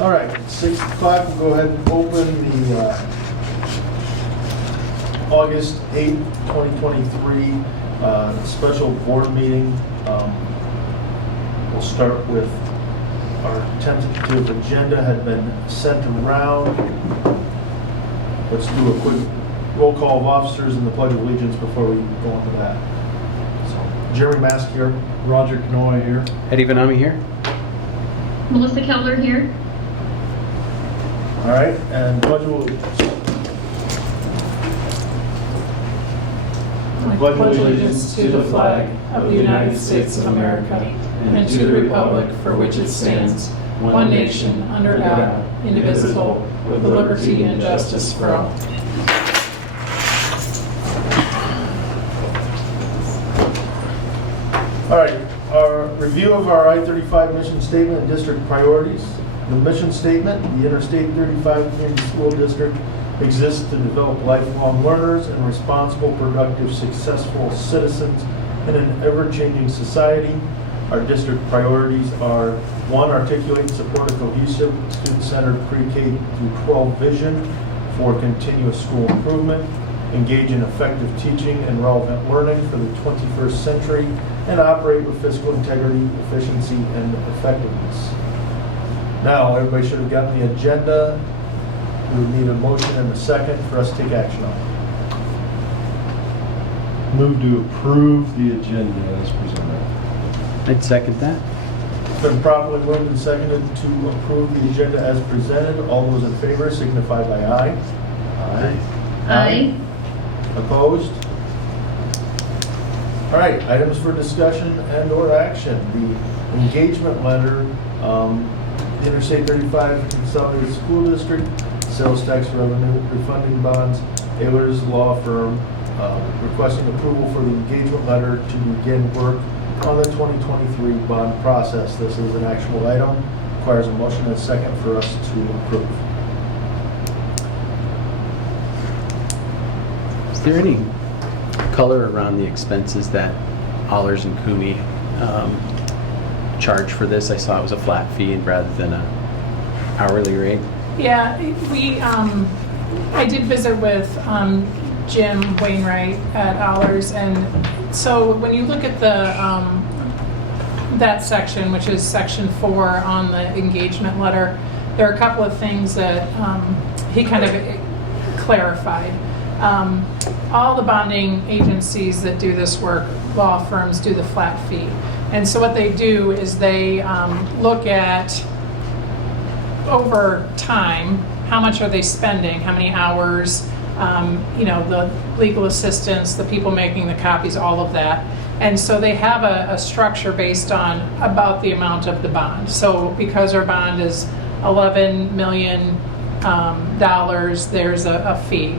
All right, at 6 o'clock, we'll go ahead and open the August 8th, 2023 special board meeting. We'll start with our tentative agenda had been sent around. Let's do a quick roll call of officers and the Pledge of Allegiance before we go into that. So, Jeremy Mask here. Roger Knoy here. Eddie Vanami here. Melissa Keller here. All right, and Pledge of Allegiance. I pledge allegiance to the flag of the United States of America and to the republic for which it stands, one nation, under God, indivisible, with liberty and justice for all. All right, our review of our I-35 mission statement and district priorities. The mission statement, the Interstate 35 Community School District exists to develop lifelong learners and responsible, productive, successful citizens in an ever-changing society. Our district priorities are: 1, articulate and support a cohesive, student-centered pre-K through 12 vision for continuous school improvement, engage in effective teaching and relevant learning for the 21st century, and operate with fiscal integrity, efficiency, and effectiveness. Now, everybody should have gotten the agenda. We would need a motion and a second for us to take action on it. Move to approve the agenda as presented. I'd second that. It's been properly moved and seconded to approve the agenda as presented. All those in favor signify by aye. Aye. Aye. Opposed? All right, items for discussion and or action. The engagement letter, Interstate 35 Consolidated School District, sales tax revenue, refunding bonds, Ayler's Law Firm, requesting approval for the engagement letter to begin work on the 2023 bond process. This is an actual item, requires a motion and a second for us to approve. Is there any color around the expenses that Allers and Cooney charge for this? I saw it was a flat fee rather than a hourly rate. Yeah, I did visit with Jim Wainwright at Allers, and so when you look at the that section, which is section 4 on the engagement letter, there are a couple of things that he kind of clarified. All the bonding agencies that do this work, law firms, do the flat fee. And so what they do is they look at, over time, how much are they spending, how many hours, the legal assistants, the people making the copies, all of that. And so they have a structure based on about the amount of the bond. So because our bond is $11 million, there's a fee.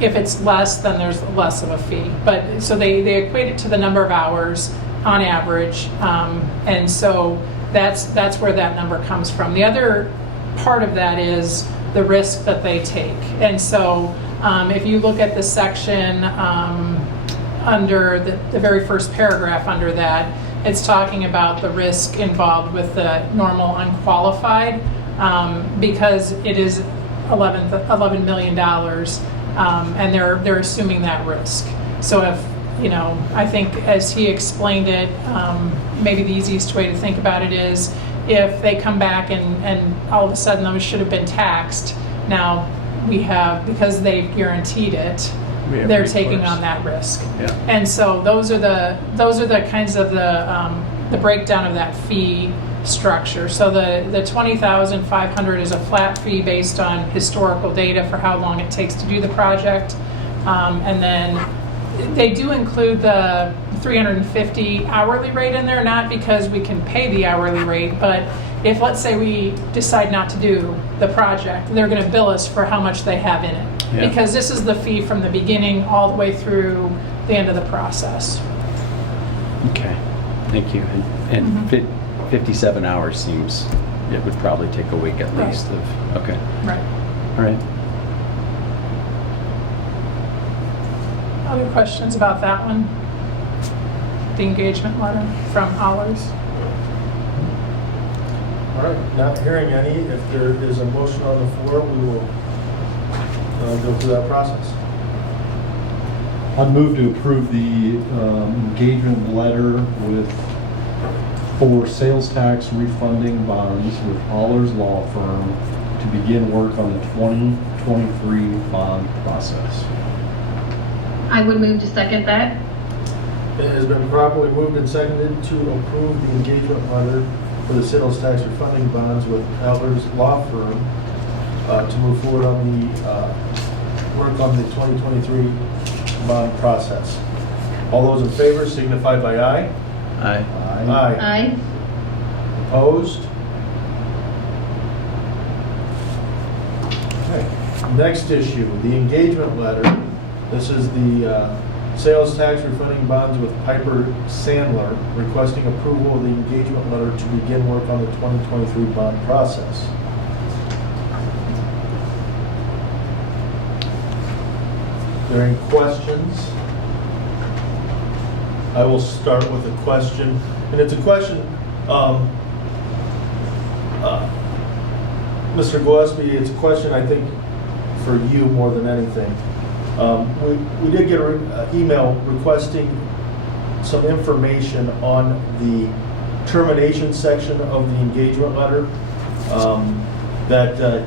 If it's less, then there's less of a fee. But so they equate it to the number of hours on average, and so that's where that number comes from. The other part of that is the risk that they take. And so if you look at the section under the very first paragraph under that, it's talking about the risk involved with the normal unqualified, because it is $11 million, and they're assuming that risk. So if, I think as he explained it, maybe the easiest way to think about it is if they come back and all of a sudden those should have been taxed, now we have, because they've guaranteed it, they're taking on that risk. Yeah. And so those are the kinds of the breakdown of that fee structure. So the $20,500 is a flat fee based on historical data for how long it takes to do the project, and then they do include the $350 hourly rate in there, not because we can pay the hourly rate, but if, let's say, we decide not to do the project, they're going to bill us for how much they have in it. Yeah. Because this is the fee from the beginning all the way through the end of the process. Okay, thank you. And 57 hours seems, it would probably take a week at Right. least of, okay, Right. all right. Other questions about that one? The engagement letter from Allers? All right, not hearing any. If there is a motion on the floor, we will go through that process. I'd move to approve the engagement letter for sales tax refunding bonds with Allers Law Firm to begin work on the 2023 bond process. I would move to second that. It has been properly moved and seconded to approve the engagement letter for the sales tax refunding bonds with Allers Law Firm to move forward on the work on the 2023 bond process. All those in favor signify by aye. Aye. Aye. Aye. Opposed? Okay. Next issue, the engagement letter. This is the sales tax refunding bonds with Piper Sandler requesting approval of the engagement letter to begin work on the 2023 bond process. Are there any questions? I will start with a question, and it's a question, Mr. Gillespie, it's a question I think for you more than anything. We did get an email requesting some information on the termination section of the engagement letter, that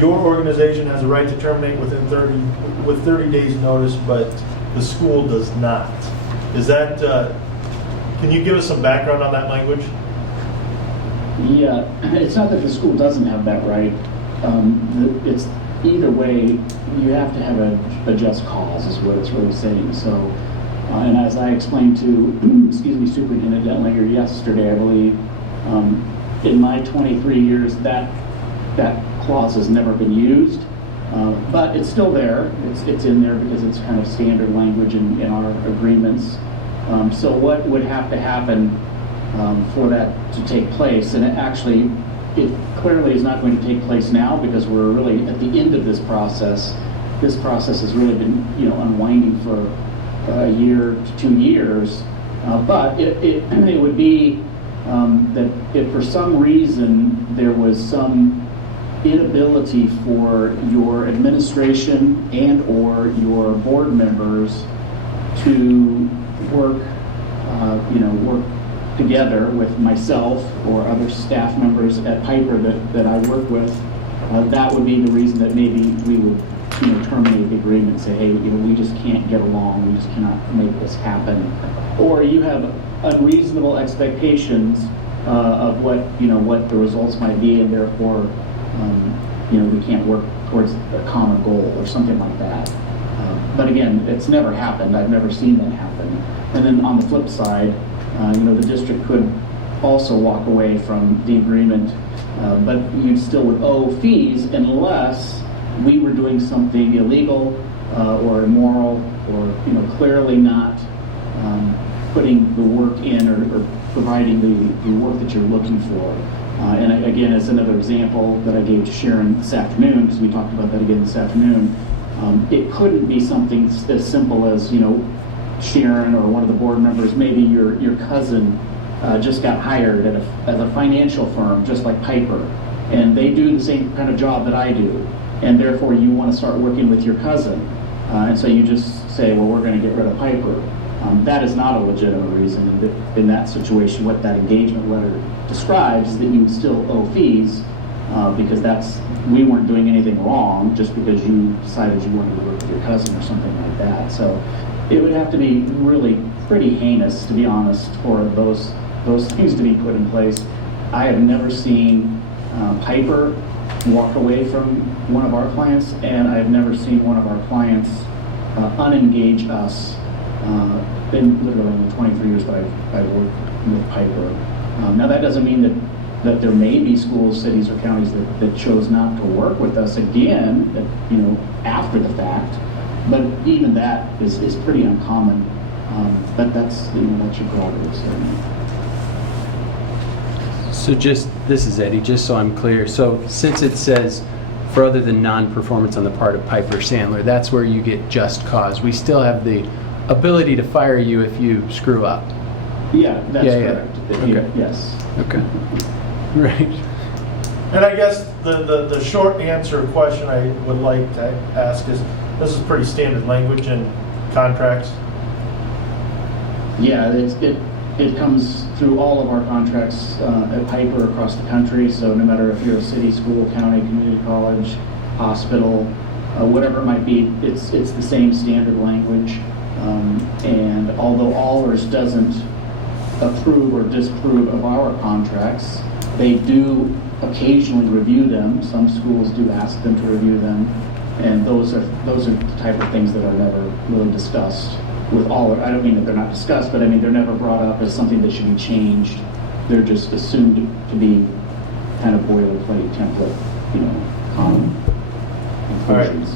your organization has a right to terminate with 30 days notice, but the school does not. Is that, can you give us some background on that language? Yeah, it's not that the school doesn't have that right. It's either way, you have to have a just cause is what it's really saying. So, and as I explained to, Superintendent Dentlinger yesterday, I believe, in my 23 years, that clause has never been used. But it's still there. It's in there because it's kind of standard language in our agreements. So what would have to happen for that to take place? And it clearly is not going to take place now because we're really at the end of this process. This process has really been, unwinding for a year to 2 years. But it would be that if for some reason there was some inability for your administration and or your board members to work together with myself or other staff members at Piper that I work with, that would be the reason that maybe we would terminate the agreement and say, hey, we just can't get along, we just cannot make this happen. Or you have unreasonable expectations of what the results might be, and therefore we can't work towards a common goal or something like that. But again, it's never happened. I've never seen that happen. And then on the flip side, the district could also walk away from the agreement, but you still would owe fees unless we were doing something illegal or immoral or clearly not putting the work in or providing the work that you're looking for. And again, as another example that I gave to Sharon this afternoon, because we talked about that again this afternoon, it couldn't be something as simple as, Sharon or one of the board members, maybe your cousin just got hired at a financial firm, just like Piper, and they do the same kind of job that I do, and therefore you want to start working with your cousin, and so you just say, well, we're going to get rid of Piper. That is not a legitimate reason. In that situation, what that engagement letter describes is that you would still owe fees because we weren't doing anything wrong just because you decided you wanted to work with your cousin or something like that. So it would have to be really pretty heinous, to be honest, for those things to be put in place. I have never seen Piper walk away from one of our clients, and I've never seen one of our clients unengage us literally in the 23 years that I've worked with Piper. Now that doesn't mean that there may be schools, cities, or counties that chose not to work with us again, after the fact. But even that is pretty uncommon. But that's your prerogative, certainly. So this is Eddie, just so I'm clear. So since it says for other than non-performance on the part of Piper Sandler, that's where you get just cause. We still have the ability to fire you if you screw up. Yeah, that's Yeah. correct. Okay. Yes. Okay. Right. And I guess the short answer question I would like to ask is, this is pretty standard language in contracts. Yeah, it comes through all of our contracts at Piper across the country, so no matter if you're a city, school, county, community college, hospital, whatever it might be, it's the same standard language. And although Allers doesn't approve or disapprove of our contracts, they do occasionally review them. Some schools do ask them to review them, and those are the type of things that are never really discussed with Allers. I don't mean that they're not discussed, but I mean they're never brought up as something that should be changed. They're just assumed to be kind of boilerplate template, common inclusions.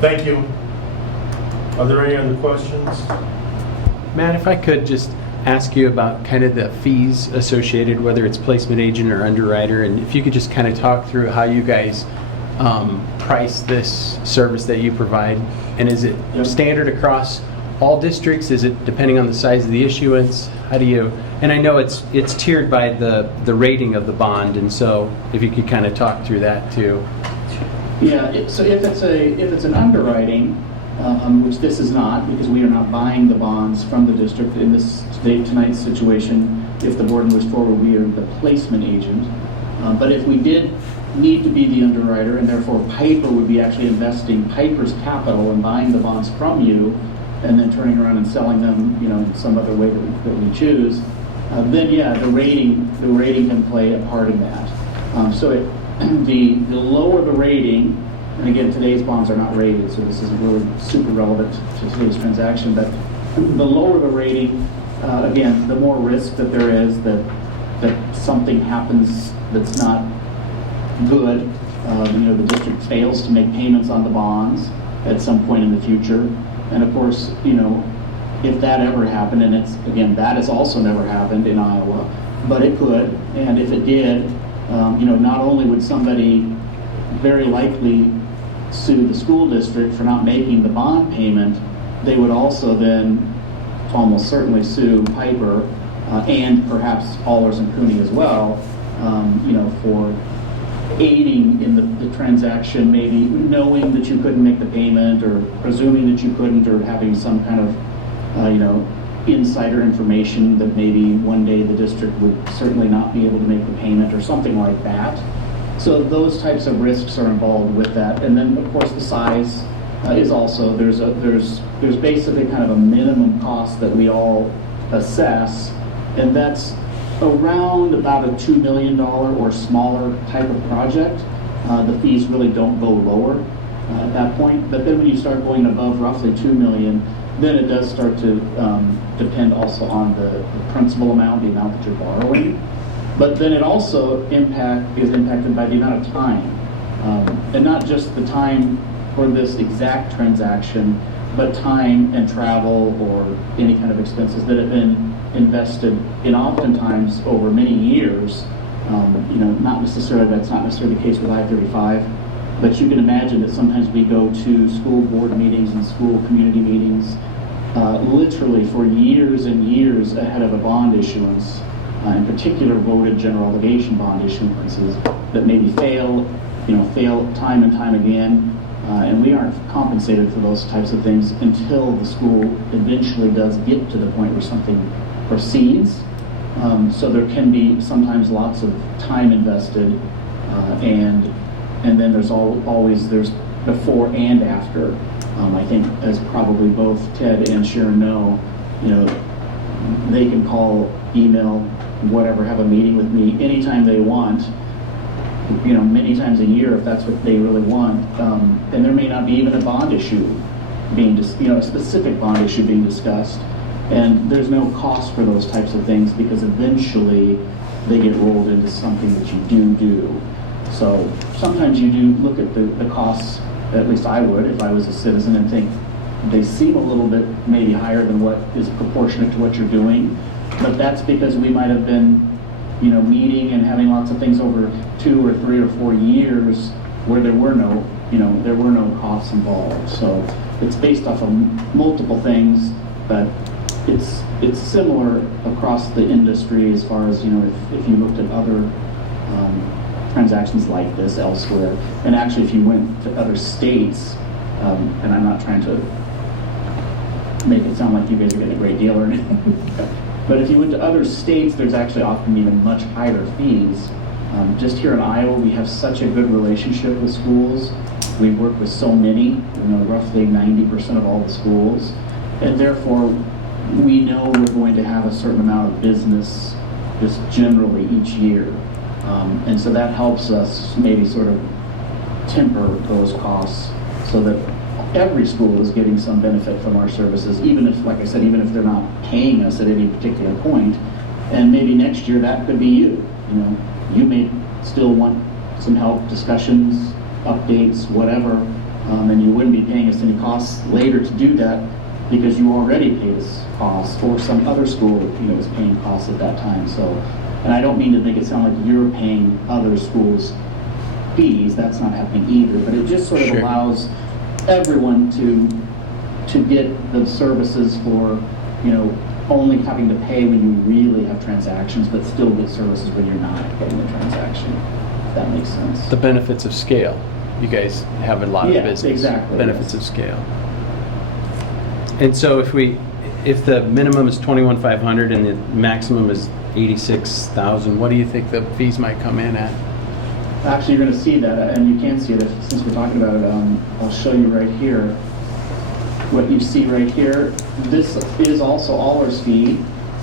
Thank you. Are there any other questions? Matt, if I could just ask you about kind of the fees associated, whether it's placement agent or underwriter, and if you could just kind of talk through how you guys price this service that you provide, and is it Yep. standard across all districts? Is it depending on the size of the issuance? How do you? And I know it's tiered by the rating of the bond, and so if you could kind of talk through that too. Yeah, so if it's an underwriting, which this is not, because we are not buying the bonds from the district in tonight's situation. If the board moves forward, we are the placement agent. But if we did need to be the underwriter, and therefore Piper would be actually investing Piper's capital and buying the bonds from you, and then turning around and selling them, in some other way that we choose, then yeah, the rating can play a part in that. The lower the rating, and again, today's bonds are not rated, so this isn't really super relevant to today's transaction, but the lower the rating, again, the more risk that there is that something happens that's not good. The district fails to make payments on the bonds at some point in the future. And of course, if that ever happened, and that has also never happened in Iowa, but it could, and if it did, not only would somebody very likely sue the school district for not making the bond payment, they would also then almost certainly sue Piper and perhaps Allers and Cooney as well, for aiding in the transaction, maybe knowing that you couldn't make the payment or presuming that you couldn't, or having some kind of, insider information that maybe one day the district would certainly not be able to make the payment or something like that. So those types of risks are involved with that. And then of course the size is also, there's basically kind of a minimum cost that we all assess, and that's around about a $2 million or smaller type of project. The fees really don't go lower at that point, but then when you start going above roughly $2 million, then it does start to depend also on the principal amount, the amount that you're borrowing. But then it also is impacted by the amount of time, and not just the time for this exact transaction, but time and travel or any kind of expenses that have been invested in, oftentimes over many years. Not necessarily, that's not necessarily the case with I-35, but you can imagine that sometimes we go to school board meetings and school community meetings literally for years and years ahead of a bond issuance, in particular voted general obligation bond issuances that maybe fail time and time again. And we aren't compensated for those types of things until the school eventually does get to the point where something proceeds. So there can be sometimes lots of time invested, and then there's always before and after. I think, as probably both Ted and Sharon know, they can call, email, whatever, have a meeting with me anytime they want. Many times a year if that's what they really want, and there may not be even a bond issue being, a specific bond issue being discussed, and there's no cost for those types of things because eventually they get rolled into something that you do. So sometimes you do look at the costs, at least I would if I was a citizen, and think they seem a little bit maybe higher than what is proportionate to what you're doing, but that's because we might have been meeting and having lots of things over 2 or 3 or 4 years where there were no costs involved. So it's based off of multiple things, but it's similar across the industry as far as, if you looked at other transactions like this elsewhere. And actually, if you went to other states, and I'm not trying to make it sound like you guys are getting a great deal or anything, but if you went to other states, there's actually often even much higher fees. Just here in Iowa, we have such a good relationship with schools. We work with so many, roughly 90% of all the schools, and therefore we know we're going to have a certain amount of business just generally each year. And so that helps us maybe sort of temper those costs so that every school is getting some benefit from our services, even if, like I said, even if they're not paying us at any particular point. And maybe next year that could be you. You may still want some help, discussions, updates, whatever, and you wouldn't be paying us any costs later to do that because you already paid us costs, or some other school, was paying costs at that time. So, and I don't mean to make it sound like you're paying other schools fees. That's not happening either. But it just sort of Sure. allows everyone to get the services for, only having to pay when you really have transactions, but still get services when you're not getting the transaction. If that makes sense. The benefits of scale. You guys have a lot of Yeah, business. exactly, Benefits yes. of scale. And so if the minimum is 21,500 and the maximum is 86,000, what do you think the fees might come in at? Actually, you're going to see that, and you can see it since we're talking about it. I'll show you right here. What you see right here, this is also Allers fee.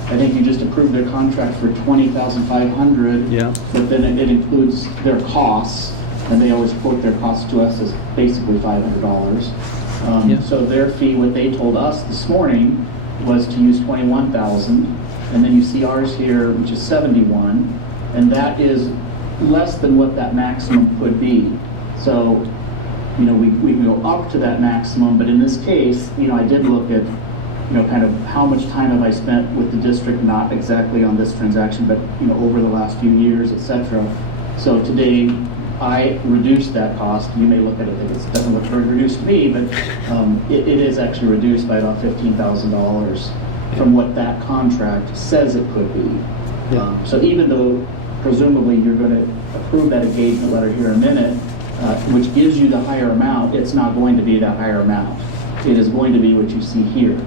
I think you just approved their contract for $20,500. Yeah. But then it includes their costs, and they always quote their costs to us as basically $500. Yeah. So their fee, what they told us this morning, was to use $21,000, and then you see ours here, which is $71,000, and that is less than what that maximum could be. So, we can go up to that maximum, but in this case, I did look at, kind of how much time have I spent with the district, not exactly on this transaction, but, over the last few years, etc. So today, I reduced that cost. You may look at it and think it doesn't look very reduced to me, but it is actually reduced by about $15,000 from what that contract says it could be. Yeah. So even though presumably you're going to approve that engagement letter here in a minute, which gives you the higher amount, it's not going to be that higher amount. It is going to be what you see here.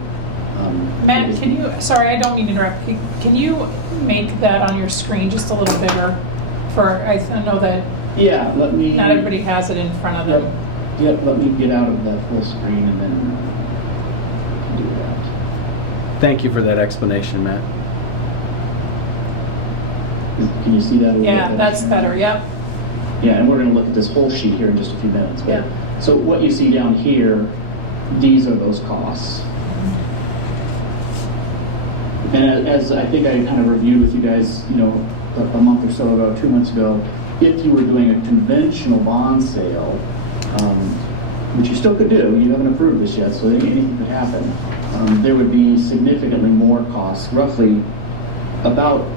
Matt, sorry, I don't mean to interrupt. Can you make that on your screen just a little bigger? I know that Yeah, let me... not everybody has it in front of them. Yep, let me get out of that full screen and then do that. Thank you for that explanation, Matt. Can you see that a little bit Yeah, better? that's better, yep. Yeah, and we're going to look at this whole sheet here in just a few minutes. But, Yeah. So what you see down here, these are those costs. And as I think I kind of reviewed with you guys, a month or so ago, 2 months ago, if you were doing a conventional bond sale, which you still could do, you haven't approved this yet, so anything could happen, there would be significantly more costs, roughly about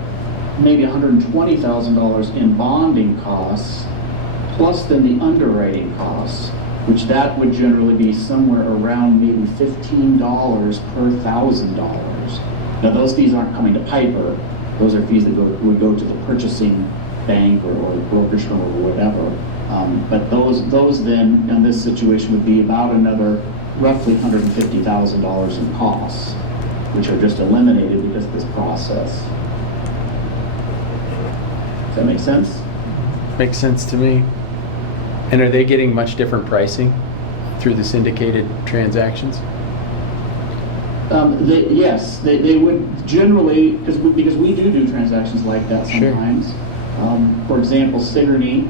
maybe $120,000 in bonding costs, plus then the underwriting costs, which that would generally be somewhere around maybe $15 per $1,000. Now those fees aren't coming to Piper; those are fees that would go to the purchasing bank or brokerage firm or whatever. But those then in this situation would be about another roughly $150,000 in costs, which are just eliminated because of this process. Does that make sense? Makes sense to me. And are they getting much different pricing through the syndicated transactions? Yes, they would generally, because we do transactions like that Sure. sometimes. For example, Sigourney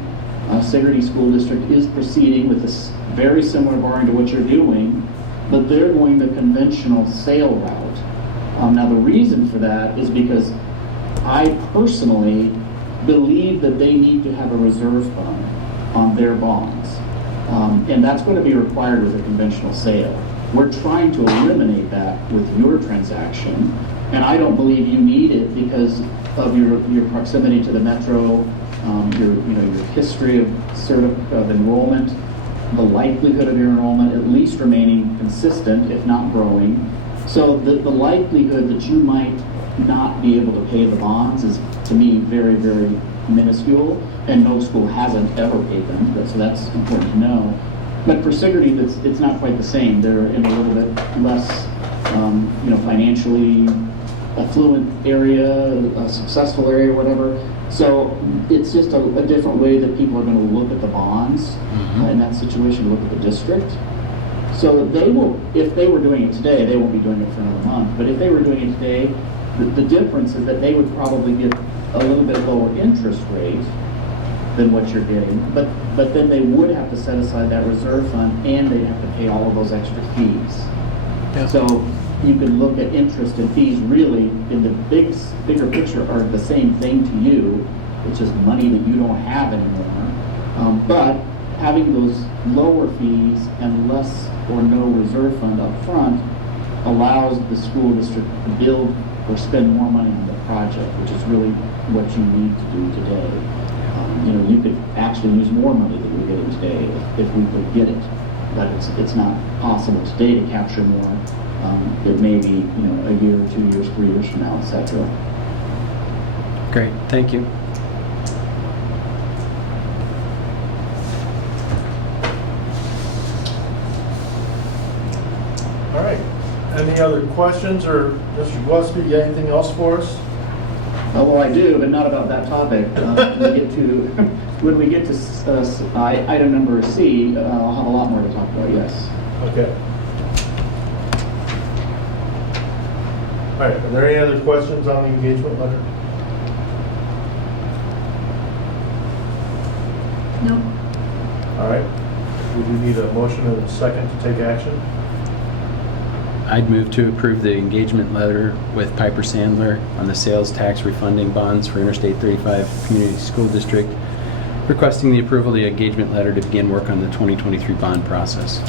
School District is proceeding with this very similar borrowing to what you're doing, but they're going the conventional sale route. Now the reason for that is because I personally believe that they need to have a reserve fund on their bonds. And that's going to be required with a conventional sale. We're trying to eliminate that with your transaction, and I don't believe you need it because of your proximity to the metro, your history of enrollment, the likelihood of your enrollment at least remaining consistent, if not growing, So the likelihood that you might not be able to pay the bonds is, to me, very, very minuscule, and no school hasn't ever paid them, so that's important to know. But for Sigourney, it's not quite the same. They're in a little bit less, financially affluent area, a successful area, whatever. So it's just a different way that people are going to look at the bonds in that situation, look at the district. So they will, if they were doing it today, they won't be doing it for another month. But if they were doing it today, the difference is that they would probably get a little bit lower interest rate than what you're getting. But then they would have to set aside that reserve fund, and they'd have to pay all of those extra fees. Yeah. So you can look at interest and fees really in the bigger picture are the same thing to you. It's just money that you don't have anymore. But having those lower fees and less or no reserve fund up front allows the school district to build or spend more money on the project, which is really what you need to do today. You could actually use more money than you're getting today if we could get it, but it's not possible today to capture more. It may be a year, 2 years, 3 years from now, etc. Great, thank you. All right. Any other questions, or Mr. Gillespie, you got anything else for us? Well, I do, but not about that topic. When we get to item number C, I'll have a lot more to talk about, yes. Okay. All right, are there any other questions on the engagement letter? No. All right. We do need a motion and a second to take action. I'd move to approve the engagement letter with Piper Sandler on the sales tax refunding bonds for Interstate 35 Community School District, requesting the approval of the engagement letter to begin work on the 2023 bond process.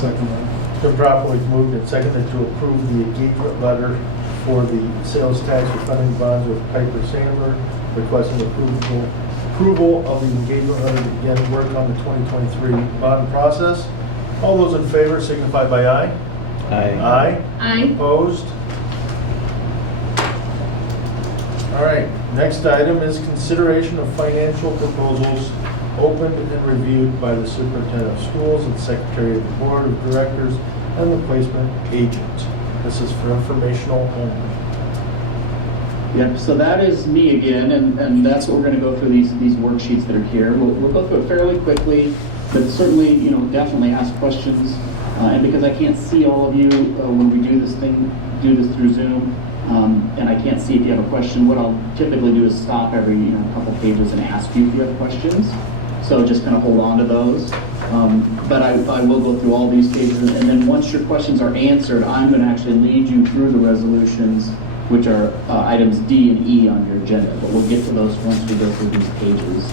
Second that. It's been properly moved and seconded to approve the engagement letter for the sales tax refunding bonds with Piper Sandler, requesting approval of the engagement letter to begin work on the 2023 bond process. All those in favor signify by aye. Aye. Aye. Opposed? All right, next item is consideration of financial proposals opened and reviewed by the superintendent of schools and secretary of the board of directors and the placement agent. This is for informational only. Yep, so that is me again, and that's what we're going to go through these worksheets that are here. We'll go through it fairly quickly, but certainly, definitely ask questions. And because I can't see all of you when we do this through Zoom, and I can't see if you have a question, what I'll typically do is stop every couple pages and ask you if you have questions. So just kind of hold on to those. But I will go through all these pages, and then once your questions are answered, I'm going to actually lead you through the resolutions, which are items D and E on your agenda. But we'll get to those once we go through these pages.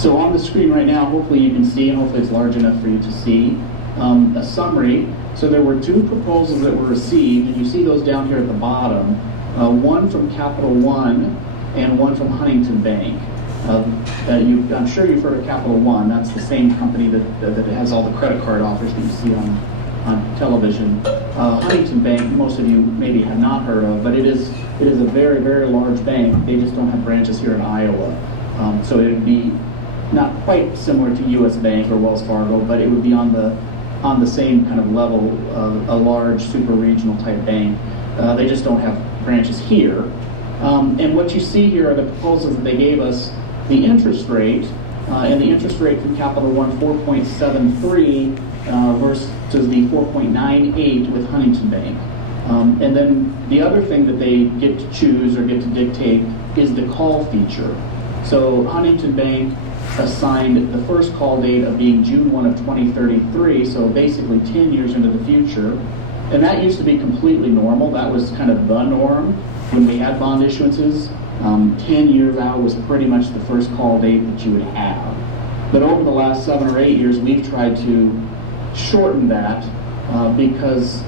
So on the screen right now, hopefully you can see, and hopefully it's large enough for you to see, a summary. So there were 2 proposals that were received, and you see those down here at the bottom. One from Capital One and one from Huntington Bank. I'm sure you've heard of Capital One. That's the same company that has all the credit card offers that you see on television. Huntington Bank, most of you maybe have not heard of, but it is a very, very large bank. They just don't have branches here in Iowa. So it would be not quite similar to U.S. Bank or Wells Fargo, but it would be on the same kind of level of a large super regional type bank. They just don't have branches here. And what you see here are the proposals that they gave us. The interest rate, and the interest rate for Capital One, 4.73 versus the 4.98 with Huntington Bank. And then the other thing that they get to choose or get to dictate is the call feature. So Huntington Bank assigned the first call date of being June 1 of 2033, so basically 10 years into the future. And that used to be completely normal. That was kind of the norm when we had bond issuances. 10 years out was pretty much the first call date that you would have. But over the last 7 or 8 years, we've tried to shorten that because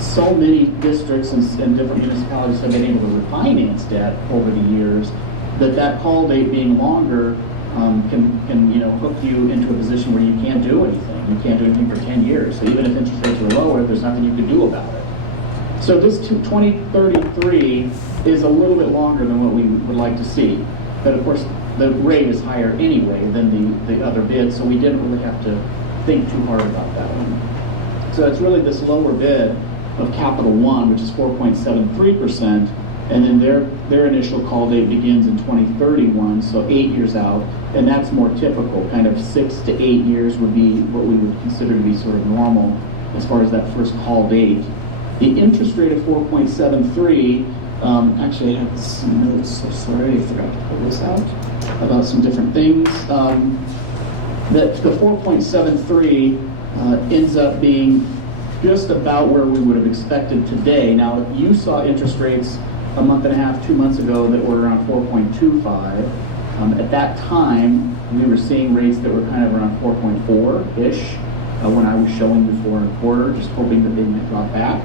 so many districts and different municipalities have been able to refinance debt over the years that call date being longer can hook you into a position where you can't do anything. You can't do anything for 10 years. So even if interest rates are lower, there's nothing you can do about it. So this 2033 is a little bit longer than what we would like to see. But of course, the rate is higher anyway than the other bid, so we didn't really have to think too hard about that one. So it's really this lower bid of Capital One, which is 4.73%, and then their initial call date begins in 2031, so 8 years out, and that's more typical. Kind of 6 to 8 years would be what we would consider to be sort of normal as far as that first call date. The interest rate of 4.73, actually I have some notes, so sorry, I forgot to pull this out, about some different things. The 4.73 ends up being just about where we would have expected today. Now, you saw interest rates a month and a half, 2 months ago that were around 4.25. At that time, we were seeing rates that were kind of around 4.4-ish when I was showing you 4.25, just hoping that they might drop back.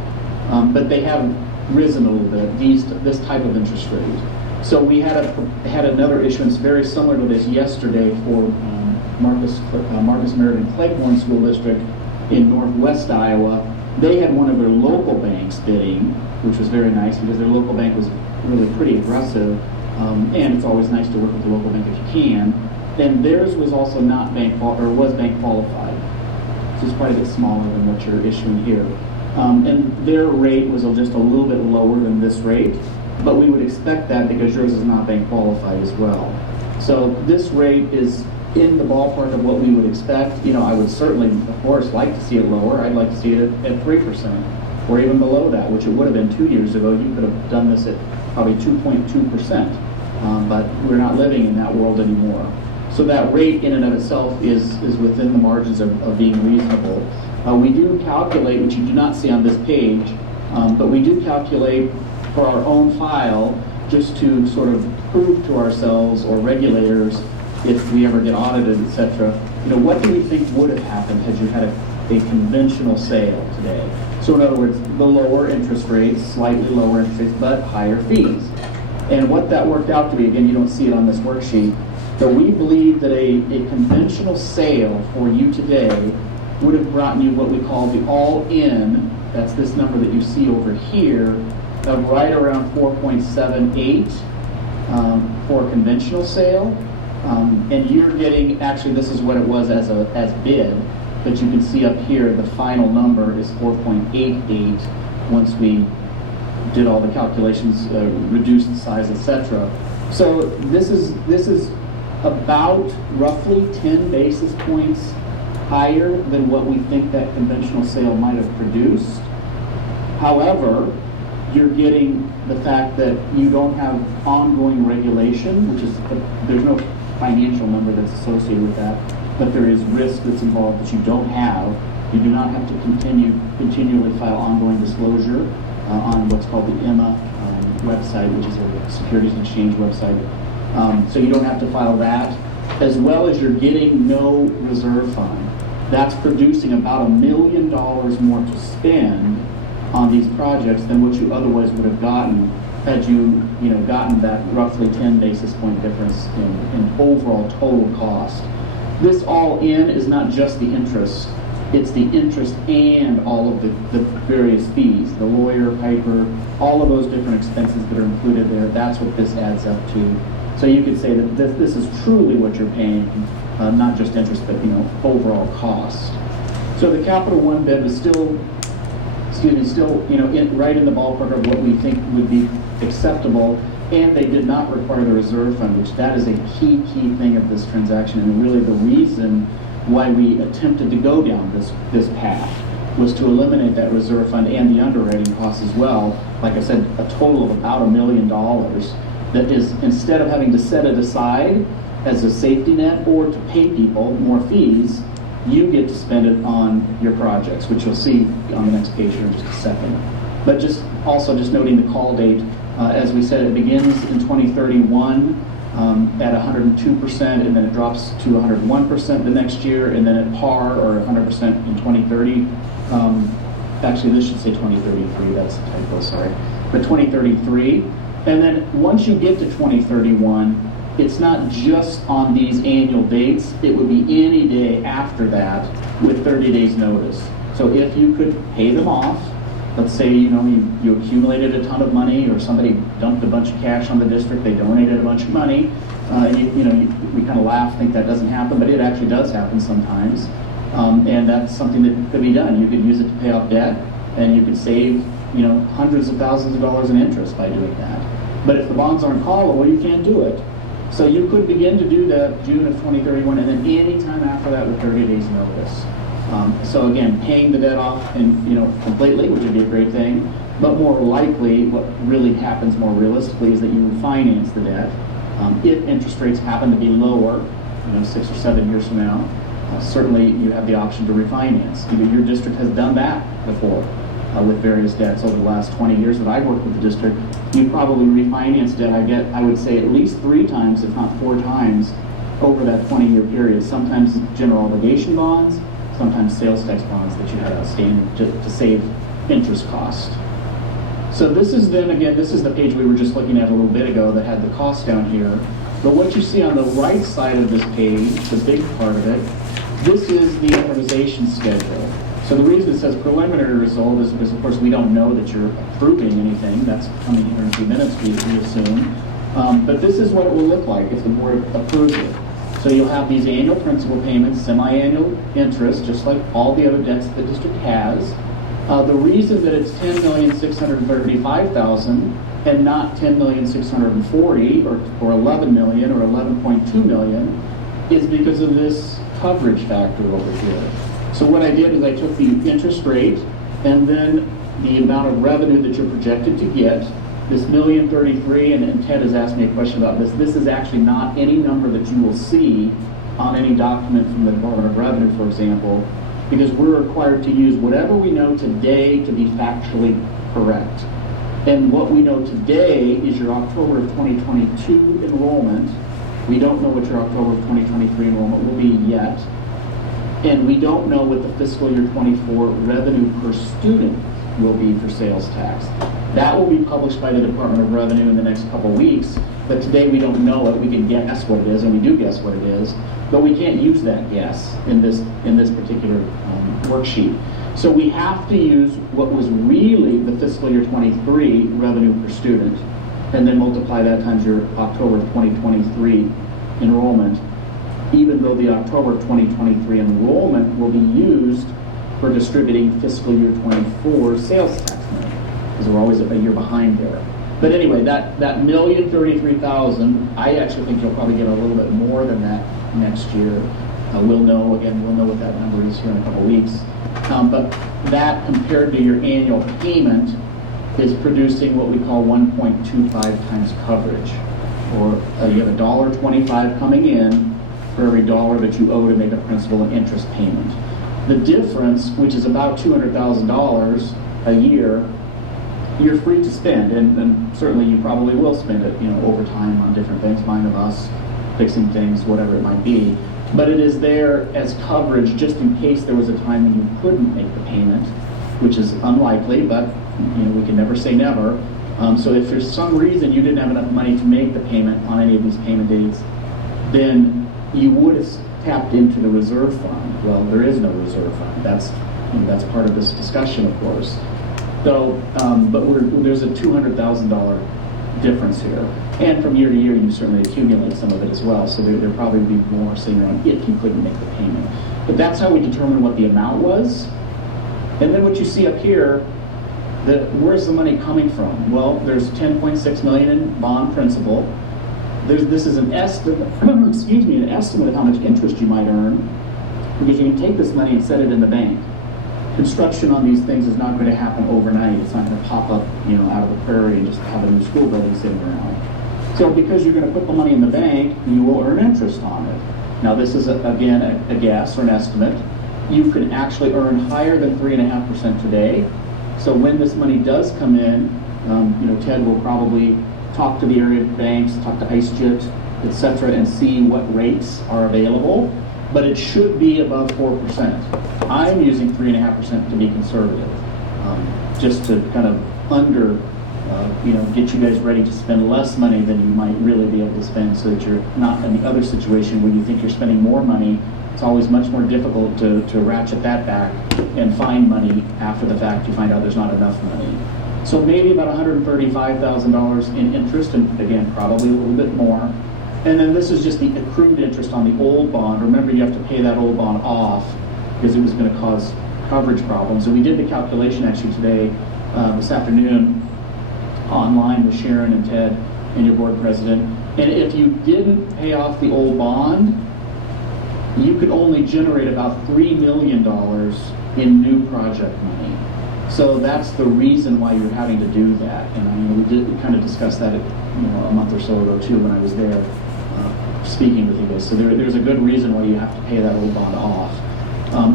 But they have risen a little bit, this type of interest rate. So we had another issuance very similar to this yesterday for Marcus Meriden Cleghorn School District in northwest Iowa. They had one of their local banks bidding, which was very nice because their local bank was really pretty aggressive. And it's always nice to work with the local bank if you can. And theirs was also not was bank qualified. So it's quite a bit smaller than what you're issuing here. And their rate was just a little bit lower than this rate, but we would expect that because yours is not bank qualified as well. So this rate is in the ballpark of what we would expect. You know, I would certainly, of course, like to see it lower. I'd like to see it at 3% or even below that, which it would have been 2 years ago. You could have done this at probably 2.2%, but we're not living in that world anymore. So that rate in and of itself is within the margins of being reasonable. We do calculate, which you do not see on this page, but we do calculate for our own file just to sort of prove to ourselves or regulators if we ever get audited, etc. You know, what do we think would have happened had you had a conventional sale today? So in other words, the lower interest rates, slightly lower interest, but higher fees. And what that worked out to be, again, you don't see it on this worksheet, but we believe that a conventional sale for you today would have brought you what we call the all-in, that's this number that you see over here, of right around 4.78 for a conventional sale. And you're getting, actually this is what it was as bid, but you can see up here the final number is 4.88 once we did all the calculations, reduced the size, etc. So this is about roughly 10 basis points higher than what we think that conventional sale might have produced. However, you're getting the fact that you don't have ongoing regulation, which is, there's no financial number that's associated with that, but there is risk that's involved that you don't have. You do not have to continually file ongoing disclosure on what's called the EMA website, which is a Securities and Exchange website. So you don't have to file that, as well as you're getting no reserve fund. That's producing about $1 million more to spend on these projects than what you otherwise would have gotten had you gotten that roughly 10 basis point difference in overall total cost. This all in is not just the interest, it's the interest and all of the various fees, the lawyer, Piper, all of those different expenses that are included there. That's what this adds up to. So you could say that this is truly what you're paying, not just interest, but overall cost. So the Capital One bid was still right in the ballpark of what we think would be acceptable, and they did not require the reserve fund, which that is a key thing of this transaction, and really the reason why we attempted to go down this path was to eliminate that reserve fund and the underwriting costs as well. Like I said, a total of about $1 million. That is, instead of having to set it aside as a safety net or to pay people more fees, you get to spend it on your projects, which you'll see on the next page here in just a second. But just noting the call date, as we said, it begins in 2031 at 102%, and then it drops to 101% the next year, and then at par or 100% in 2030. Actually, this should say 2033. That's a typo, sorry. But 2033. And then once you get to 2031, it's not just on these annual dates. It would be any day after that with 30 days notice. So if you could pay them off let's say, you accumulated a ton of money, or somebody dumped a bunch of cash on the district, they donated a bunch of money. We kind of laugh, think that doesn't happen, but it actually does happen sometimes. And that's something that could be done. You could use it to pay off debt, and you could save, hundreds of thousands of dollars in interest by doing that. But if the bonds aren't callable, you can't do it. So you could begin to do that June of 2031, and then any time after that with 30 days notice. So again, paying the debt off completely, which would be a great thing. But more likely, what really happens more realistically is that you refinance the debt. If interest rates happen to be lower, 6 or 7 years from now, certainly you have the option to refinance. Your district has done that before with various debts over the last 20 years that I've worked with the district. You probably refinanced debt, I would say at least 3 times, if not 4 times, over that 20-year period. Sometimes general obligation bonds, sometimes sales tax bonds that you had outstanding to save interest cost. So this is the page we were just looking at a little bit ago that had the cost down here. But what you see on the right side of this page, the big part of it, this is the amortization schedule. So the reason it says preliminary result is because, of course, we don't know that you're approving anything. That's coming here in a few minutes, we assume. But this is what it will look like if the board approves it. So you'll have these annual principal payments, semi-annual interest, just like all the other debts the district has. The reason that it's $10,635,000 and not $10,640,000 or $11 million or $11.2 million is because of this coverage factor over here. So what I did is I took the interest rate and then the amount of revenue that you're projected to get, this $1,033,000, and Ted has asked me a question about this. This is actually not any number that you will see on any document from the Department of Revenue, for example, because we're required to use whatever we know today to be factually correct. And what we know today is your October of 2022 enrollment. We don't know what your October of 2023 enrollment will be yet. And we don't know what the fiscal year 24 revenue per student will be for sales tax. That will be published by the Department of Revenue in the next couple of weeks, but today we don't know it. We can guess what it is, and we do guess what it is, but we can't use that guess in this particular worksheet. So we have to use what was really the fiscal year 23 revenue per student, and then multiply that times your October 2023 enrollment, even though the October 2023 enrollment will be used for distributing fiscal year 24 sales tax money, because we're always a year behind there. But anyway, that $1,033,000, I actually think you'll probably get a little bit more than that next year. We'll know what that number is here in a couple of weeks. But that compared to your annual payment is producing what we call 1.25 times coverage. Or you have $1.25 coming in for every dollar that you owe to make a principal and interest payment. The difference, which is about $200,000 a year, you're free to spend, and certainly you probably will spend it, over time on different things, buying a bus, fixing things, whatever it might be. But it is there as coverage just in case there was a time when you couldn't make the payment, which is unlikely, but we can never say never. So if for some reason you didn't have enough money to make the payment on any of these payment dates, then you would have tapped into the reserve fund. Well, there is no reserve fund. That's part of this discussion, of course. So, but there's a $200,000 difference here. And from year to year, you certainly accumulate some of it as well. So there probably would be more sitting around if you couldn't make the payment. But that's how we determine what the amount was. And then what you see up here, where's the money coming from? Well, there's $10.6 million in bond principal. This is an estimate, an estimate of how much interest you might earn, because you can take this money and set it in the bank. Construction on these things is not going to happen overnight. It's not going to pop up, out of the prairie and just have a new school building sitting around. So because you're going to put the money in the bank, you will earn interest on it. Now this is, again, a guess or an estimate. You could actually earn higher than 3.5% today. So when this money does come in, Ted will probably talk to the area banks, talk to IceJet, etc., and see what rates are available. But it should be above 4%. I'm using 3.5% to be conservative, just to kind of get you guys ready to spend less money than you might really be able to spend, so that you're not in the other situation where you think you're spending more money. It's always much more difficult to ratchet that back and find money after the fact. You find out there's not enough money. So maybe about $135,000 in interest, and again, probably a little bit more. And then this is just the accrued interest on the old bond. Remember, you have to pay that old bond off because it was going to cause coverage problems. So we did the calculation actually today, this afternoon, online with Sharon and Ted and your board president. And if you didn't pay off the old bond, you could only generate about $3 million in new project money. So that's the reason why you're having to do that. And we kind of discussed that a month or so ago too when I was there speaking with you guys. So there's a good reason why you have to pay that old bond off.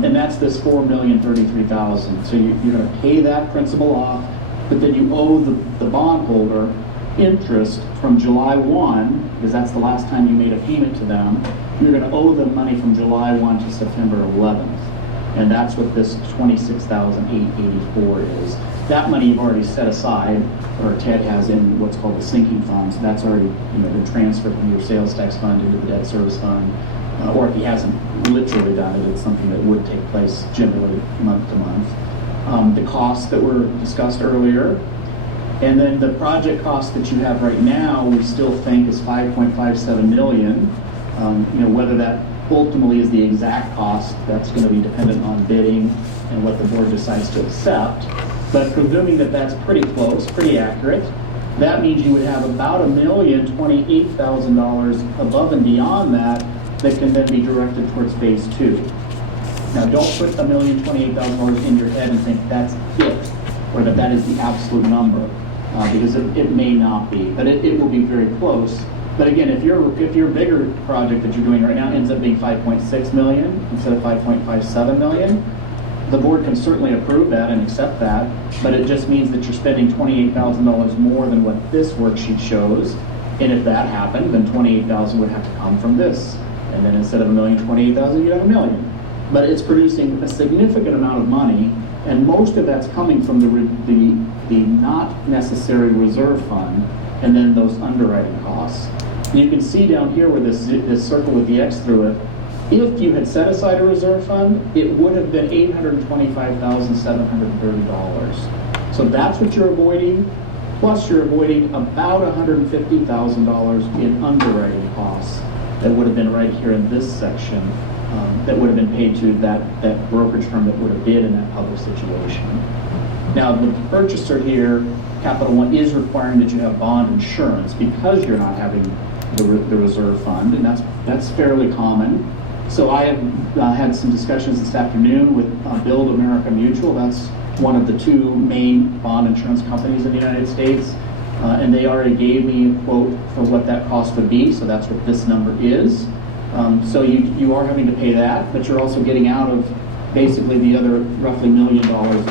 And that's this $4,033,000. So you're going to pay that principal off, but then you owe the bondholder interest from July 1, because that's the last time you made a payment to them. You're going to owe them money from July 1 to September 11th. And that's what this $26,884 is. That money you've already set aside, or Ted has in what's called the sinking fund. So that's already been transferred from your sales tax fund into the debt service fund. Or if he hasn't literally done it, it's something that would take place generally month to month. The costs that were discussed earlier, and then the project cost that you have right now, we still think is $5.57 million. Whether that ultimately is the exact cost, that's going to be dependent on bidding and what the board decides to accept. But presuming that that's pretty close, pretty accurate, that means you would have about $1,028,000 above and beyond that can then be directed towards phase 2. Now, don't put $1,028,000 in your head and think that's it, or that is the absolute number, because it may not be, but it will be very close. But again, if your bigger project that you're doing right now ends up being $5.6 million instead of $5.57 million, the board can certainly approve that and accept that, but it just means that you're spending $28,000 more than what this worksheet shows. And if that happened, then $28,000 would have to come from this. And then instead of $1,028,000, you'd have $1 million. But it's producing a significant amount of money, and most of that's coming from the not necessary reserve fund, and then those underwriting costs. And you can see down here where this circle with the X through it, if you had set aside a reserve fund, it would have been $825,730. So that's what you're avoiding, plus you're avoiding about $150,000 in underwriting costs that would have been right here in this section, that would have been paid to that brokerage firm that would have bid in that public situation. Now, the purchaser here, Capital One, is requiring that you have bond insurance because you're not having the reserve fund, and that's fairly common. So I have had some discussions this afternoon with Build America Mutual. That's one of the two main bond insurance companies in the United States, and they already gave me a quote for what that cost would be, so that's what this number is. So you are having to pay that, but you're also getting out of basically the other roughly $1 million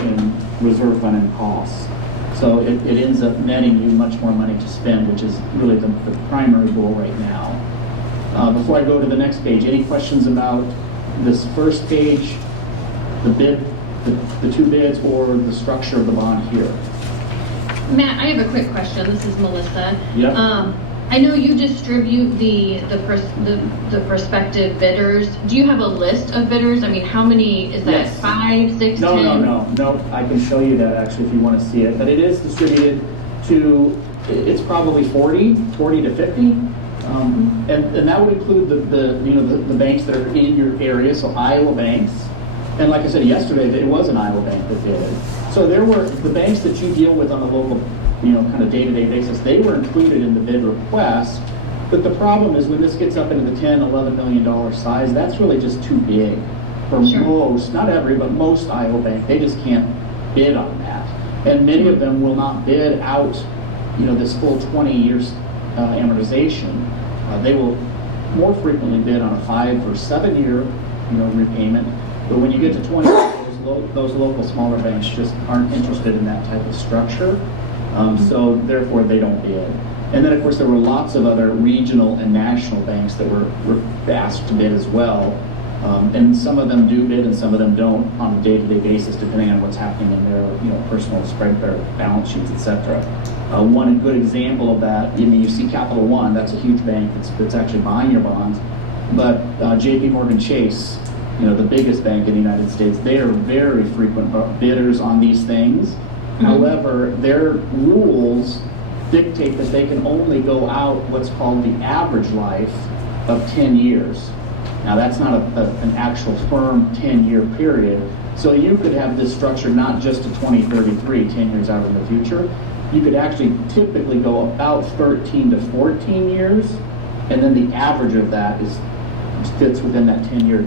in reserve fund and costs. So it ends up netting you much more money to spend, which is really the primary goal right now. Before I go to the next page, any questions about this first page, the bid, the two bids, or the structure of the bond here? Matt, I have a quick question. This is Melissa. Yep. I know you distribute the prospective bidders. Do you have a list of bidders? I mean, how many is that? Yes. 5, 6, 10? No. I can show you that actually if you want to see it. But it is distributed to, it's probably 40 to 50. And that would include the banks that are in your area, so Iowa banks. And like I said yesterday, it was an Iowa bank that did it. So there were the banks that you deal with on a local, kind of day-to-day basis, they were included in the bid request. But the problem is when this gets up into the $10, $11 million size, that's really just too big for most, not every, but most Iowa bank. They just can't bid on that. And many of them will not bid out, this full 20 years amortization. They will more frequently bid on a 5 or 7 year, repayment. But when you get to 20, those local smaller banks just aren't interested in that type of structure. So therefore they don't bid. And then of course there were lots of other regional and national banks that were asked to bid as well. And some of them do bid and some of them don't on a day-to-day basis, depending on what's happening in their, personal spread, their balance sheets, et cetera. One good example of that, you see Capital One, that's a huge bank that's actually buying your bonds. But JP Morgan Chase, the biggest bank in the United States, they are very frequent bidders on these things. However, their rules dictate that they can only go out what's called the average life of 10 years. Now, that's not an actual firm 10-year period. So you could have this structure not just to 2033, 10 years out in the future. You could actually typically go about 13 to 14 years, and then the average of that fits within that 10-year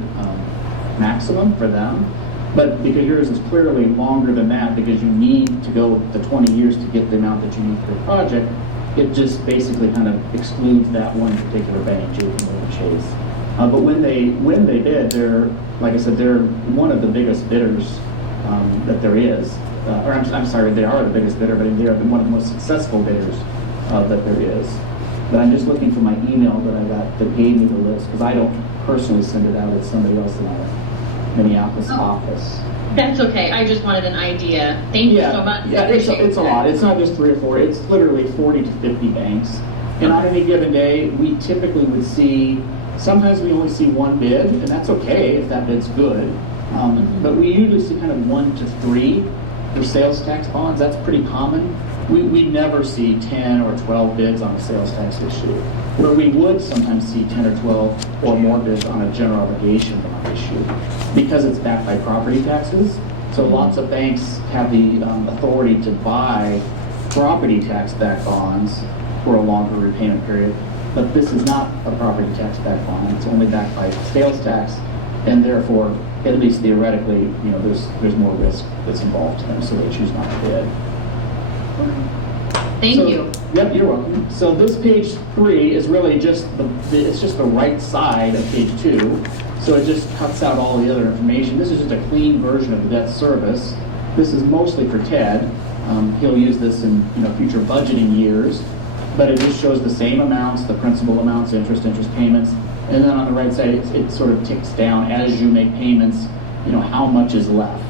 maximum for them. But because yours is clearly longer than that, because you need to go the 20 years to get the amount that you need for the project, it just basically kind of excludes that one particular bank, JP Morgan Chase. But when they bid, they're, like I said, they're one of the biggest bidders that there is. Or I'm sorry, they are the biggest bidder, but they're one of the most successful bidders that there is. But I'm just looking for my email that I got that gave me the list, because I don't personally send it out. It's somebody else in our Minneapolis office. That's okay. I just wanted an idea. Thank you so much. Yeah, it's a lot. It's not just 3 or 4. It's literally 40 to 50 banks. And on any given day, we typically would see, sometimes we only see one bid, and that's okay if that bid's good. But we usually see kind of 1 to 3 for sales tax bonds. That's pretty common. We never see 10 or 12 bids on a sales tax issue, where we would sometimes see 10 or 12 or more bids on a general obligation bond issue, because it's backed by property taxes. So lots of banks have the authority to buy property tax-backed bonds for a longer repayment period. But this is not a property tax-backed bond. It's only backed by sales tax, and therefore, at least theoretically, there's more risk that's involved to them, so they choose not to bid. Thank you. Yep, you're welcome. So this page 3 is really just it's just the right side of page 2. So it just cuts out all the other information. This is just a clean version of the debt service. This is mostly for Ted. He'll use this in future budgeting years, but it just shows the same amounts, the principal amounts, interest payments, and then on the right side it sort of ticks down as you make payments, how much is left.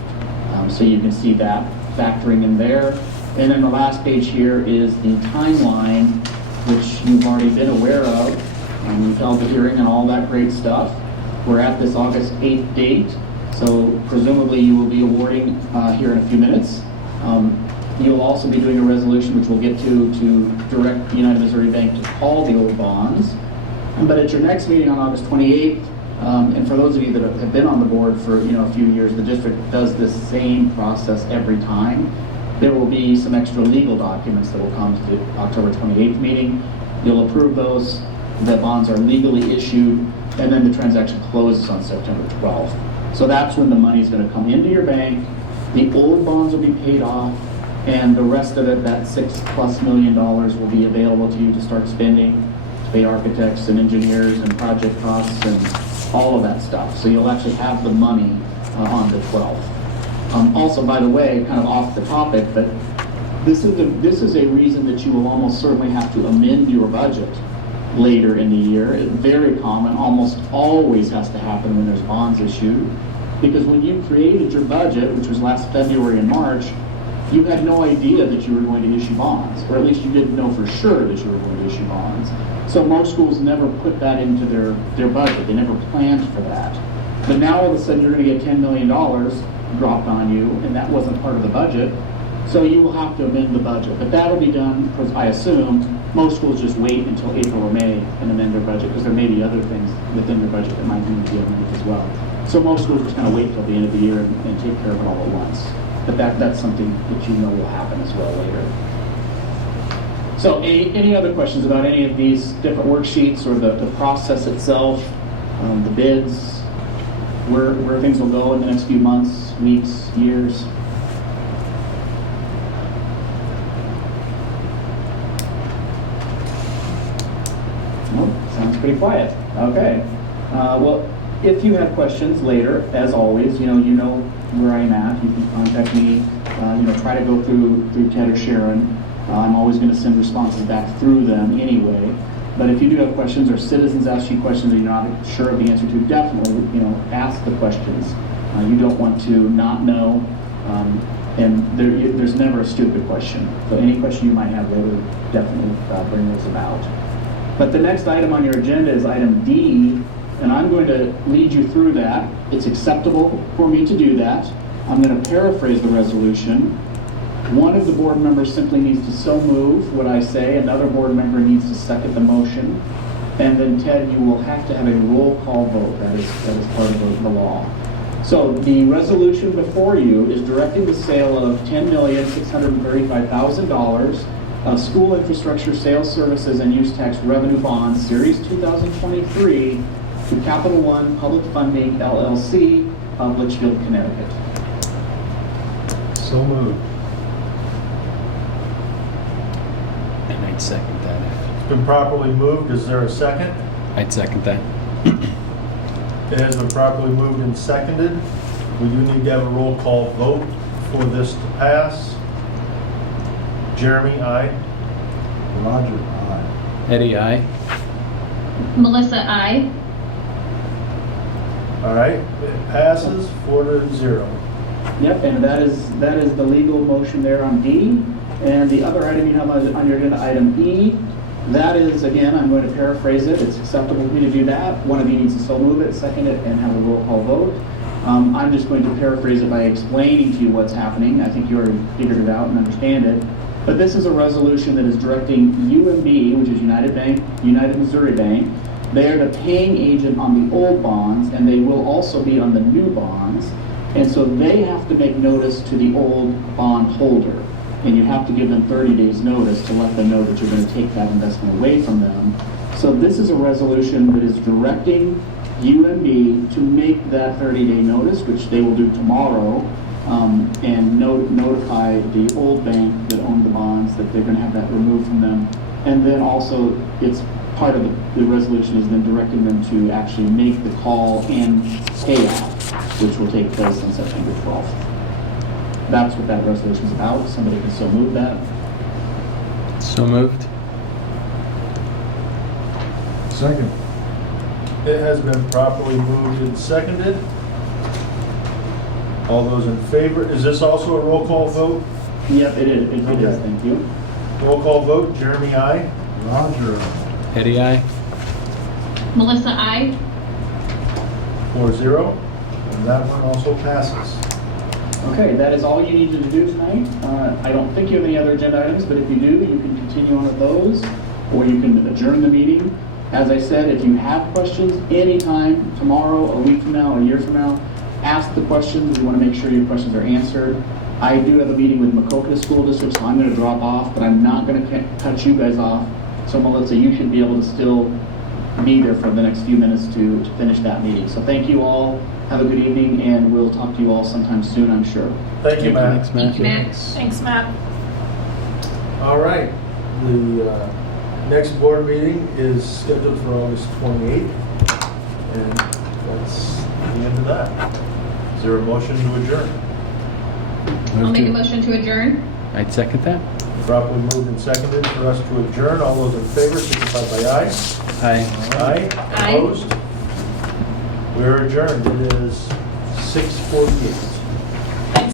So you can see that factoring in there. And then the last page here is the timeline, which you've already been aware of. We've held the hearing and all that great stuff. We're at this August 8th date, so presumably you will be awarding here in a few minutes. You'll also be doing a resolution, which we'll get to direct United Missouri Bank to call the old bonds. But at your next meeting on August 28th, and for those of you that have been on the board for a few years, the district does this same process every time. There will be some extra legal documents that will come to the October 28th meeting. You'll approve those. The bonds are legally issued, and then the transaction closes on September 12th. So that's when the money is going to come into your bank. The old bonds will be paid off, and the rest of it, that $6+ million, will be available to you to start spending, to pay architects and engineers and project costs and all of that stuff. So you'll actually have the money on the 12th. Also, by the way, kind of off the topic, but this is a reason that you will almost certainly have to amend your budget later in the year. It's very common, almost always has to happen when there's bonds issued, because when you created your budget, which was last February and March, you had no idea that you were going to issue bonds, or at least you didn't know for sure that you were going to issue bonds. So most schools never put that into their budget. They never planned for that. But now all of a sudden you're going to get $10 million dropped on you, and that wasn't part of the budget. So you will have to amend the budget. But that'll be done, because I assume most schools just wait until April or May and amend their budget, because there may be other things within their budget that might need to be amended as well. So most schools just kind of wait till the end of the year and take care of it all at once. But that's something that will happen as well later. So any other questions about any of these different worksheets or the process itself, the bids, where things will go in the next few months, weeks, years? Nope, sounds pretty quiet. Okay. Well, if you have questions later, as always, you know where I'm at. You can contact me. Try to go through Ted or Sharon. I'm always going to send responses back through them anyway. But if you do have questions or citizens ask you questions that you're not sure of the answer to, definitely, ask the questions. You don't want to not know, and there's never a stupid question. So any question you might have, they would definitely bring those about. But the next item on your agenda is item D, and I'm going to lead you through that. It's acceptable for me to do that. I'm going to paraphrase the resolution. One of the board members simply needs to so move what I say. Another board member needs to second the motion. And then, Ted, you will have to have a roll call vote. That is part of the law. So the resolution before you is directing the sale of $10,635,000 of school infrastructure sales services and use tax revenue bonds, Series 2023, to Capital One Public Funding, LLC of Litchfield, Connecticut. So moved. And I'd second that. It's been properly moved. Is there a second? I'd second that. It has been properly moved and seconded. We do need to have a roll call vote for this to pass. Jeremy, aye. Roger, aye. Eddie, aye. Melissa, I. All right, it passes 4-0. Yep, and that is the legal motion there on D. And the other item you have on your agenda, item E, that is, again, I'm going to paraphrase it. It's acceptable for me to do that. One of you needs to so move it, second it, and have a roll call vote. I'm just going to paraphrase it by explaining to you what's happening. I think you already figured it out and understand it. But this is a resolution that is directing UMB, which is United Missouri Bank. They are the paying agent on the old bonds, and they will also be on the new bonds. And so they have to make notice to the old bond holder. And you have to give them 30 days notice to let them know that you're going to take that investment away from them. So this is a resolution that is directing UMB to make that 30-day notice, which they will do tomorrow, and notify the old bank that owned the bonds that they're going to have that removed from them. And then also, it's part of the resolution is then directing them to actually make the call and payout, which will take place on September 12th. That's what that resolution is about. Somebody can so move that. So moved. Second. It has been properly moved and seconded. All those in favor, is this also a roll call vote? Yep, it is. It is. Okay. Thank you. Roll call vote, Jeremy, aye. Roger, Eddie, aye. Melissa, I. 4-0, and that one also passes. Okay, that is all you needed to do tonight. I don't think you have any other agenda items, but if you do, you can continue on with those, or you can adjourn the meeting. As I said, if you have questions anytime, tomorrow, a week from now, a year from now, ask the questions. We want to make sure your questions are answered. I do have a meeting with Maquoketa School District, so I'm going to drop off, but I'm not going to cut you guys off. So Melissa, you should be able to still be there for the next few minutes to finish that meeting. So thank you all. Have a good evening, and we'll talk to you all sometime soon, I'm sure. Thank you, Matt. Thanks, Matt. Thank you, Matt. Thanks, Matt. All right, the next board meeting is scheduled for August 28th, and that's the end of that. Is there a motion to adjourn? I'll make a motion to adjourn. I'd second that. Properly moved and seconded for us to adjourn. All those in favor, signify by aye. Aye. Aye. Aye. Opposed? We're adjourned. It is 6:48.